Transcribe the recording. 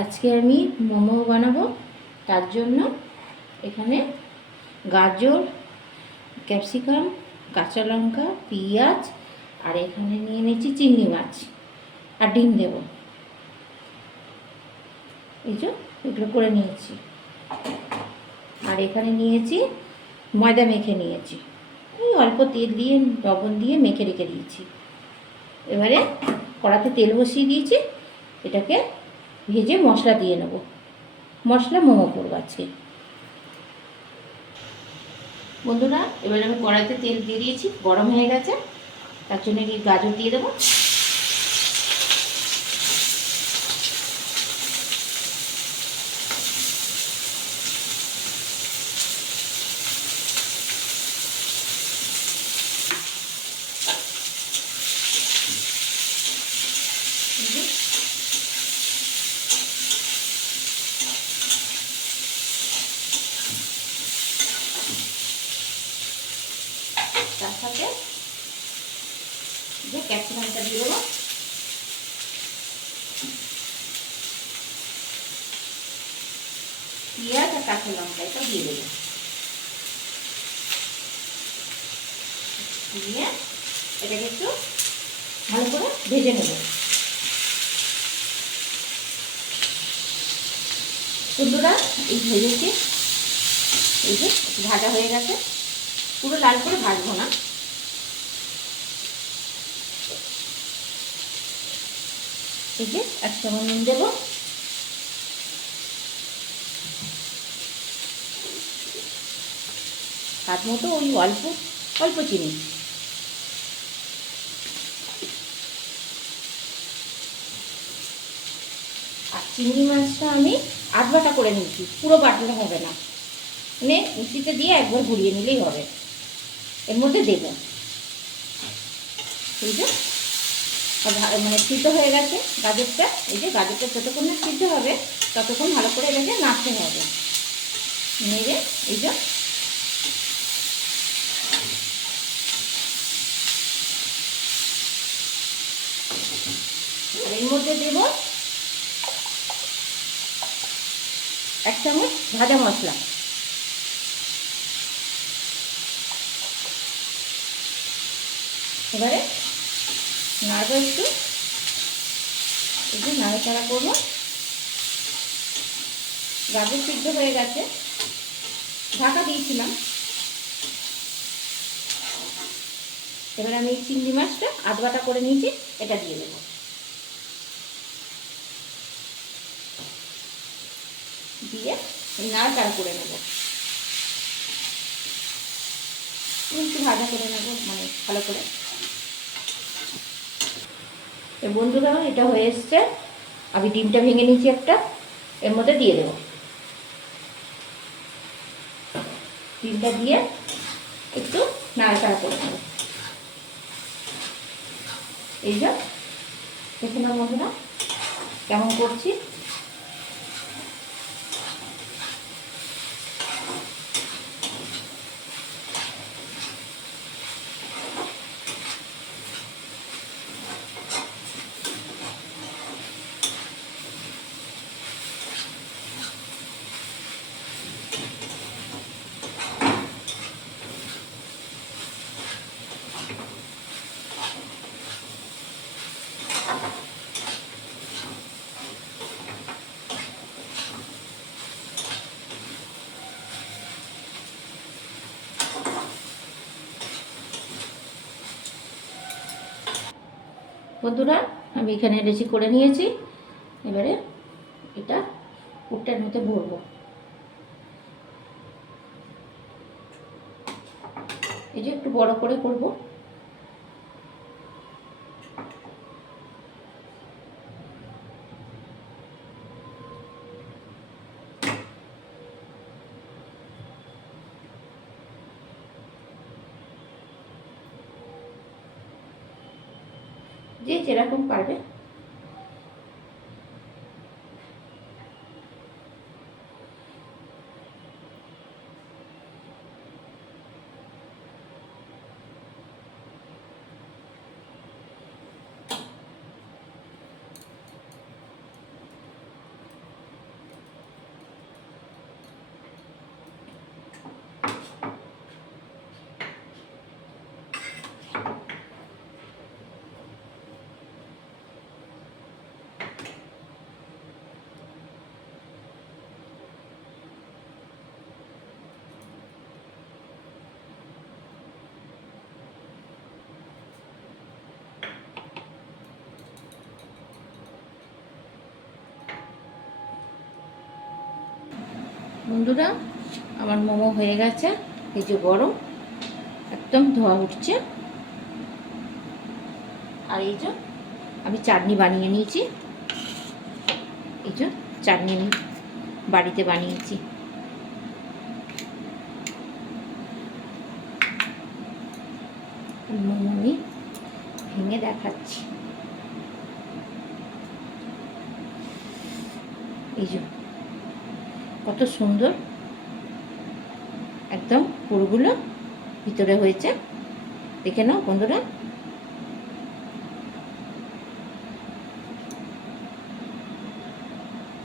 আজকে আমি মোমো বানাবো। তার জন্য এখানে গাজর, ক্যাপসিকাম, কাঁচা লঙ্কা, পেঁয়াজ আর এখানে নিয়ে নিয়েছি চিংড়ি মাছ আর ডিম দেবো। এই যে এগুলো করে নিয়েছি। আর এখানে নিয়েছি ময়দা মেখে নিয়েছি, এই অল্প তেল দিয়ে লবণ দিয়ে মেখে রেখে দিয়েছি। এবারে কড়াতে তেল বসিয়ে দিয়েছি, এটাকে ভেজে মশলা দিয়ে নেব। মশলা মোমো করবো আজকে। বন্ধুরা, এবারে আমি কড়াইতে তেল দিয়ে দিয়েছি, গরম হয়ে গেছে। তার জন্য এই গাজর দিয়ে দেবো। তার সাথে যে ক্যাপসিকামটা দিয়ে দেবো। পেঁয়াজ আর কাঁচা লঙ্কা এটা দিয়ে দেবো। দিয়ে এটাকে একটু ভালো করে ভেজে নেব। বন্ধুরা, এই ভেজেছি, এই যে ভাজা হয়ে গেছে। পুরো লাল করে ভাজবো না। এই যে এক চামচ নুন দেবো। হাত মতো ওই অল্প অল্প চিনি। আর চিংড়ি মাছটা আমি আধ বাটা করে নিচ্ছি, পুরো বাটলে হবে না, মানে মিক্সিতে দিয়ে একবার ঘুরিয়ে নিলেই হবে। এর মধ্যে দেবো। এই যে মানে সিদ্ধ হয়ে গেছে গাজরটা। এই যে গাজরটা যতক্ষণ না সিদ্ধ হবে ততক্ষণ ভালো করে এটাকে নাড়তে হবে। নেড়ে এই যে আর এর মধ্যে দেব এক চামচ ভাজা মশলা। এবারে নাড়বো একটু, এই যে নাড়াচাড়া করবো। গাজর সিদ্ধ হয়ে গেছে, ঢাকা দিয়েছিলাম। এবারে আমি এই চিংড়ি মাছটা আধ বাটা করে নিয়েছি, এটা দিয়ে দেবো। দিয়ে নাড়াচাড়া করে নেব, একটু ভাজা করে নেব, মানে ভালো করে। বন্ধুরা, এটা হয়ে এসছে। আমি ডিমটা ভেঙে নিয়েছি একটা, এর মধ্যে দিয়ে দেবো। ডিমটা দিয়ে একটু নাড়াচাড়া করে নেব। এই যে দেখুন না বন্ধুরা কেমন করছি। বন্ধুরা, আমি এখানে রেসি করে নিয়েছি। এবারে এটা পুরটার মধ্যে ভরবো। এই যে একটু বড় করে করব। যে যেরকম পারবে। বন্ধুরা, আমার মোমো হয়ে গেছে। এই যে গরম, একদম ধোয়া উঠছে। আর এই যে আমি চাটনি বানিয়ে নিয়েছি। এই যে চাটনি আমি বাড়িতে বানিয়েছি। মোমো আমি ভেঙে দেখাচ্ছি। এই যে কত সুন্দর একদম পুরোগুলো ভিতরে হয়েছে, দেখে নাও বন্ধুরা।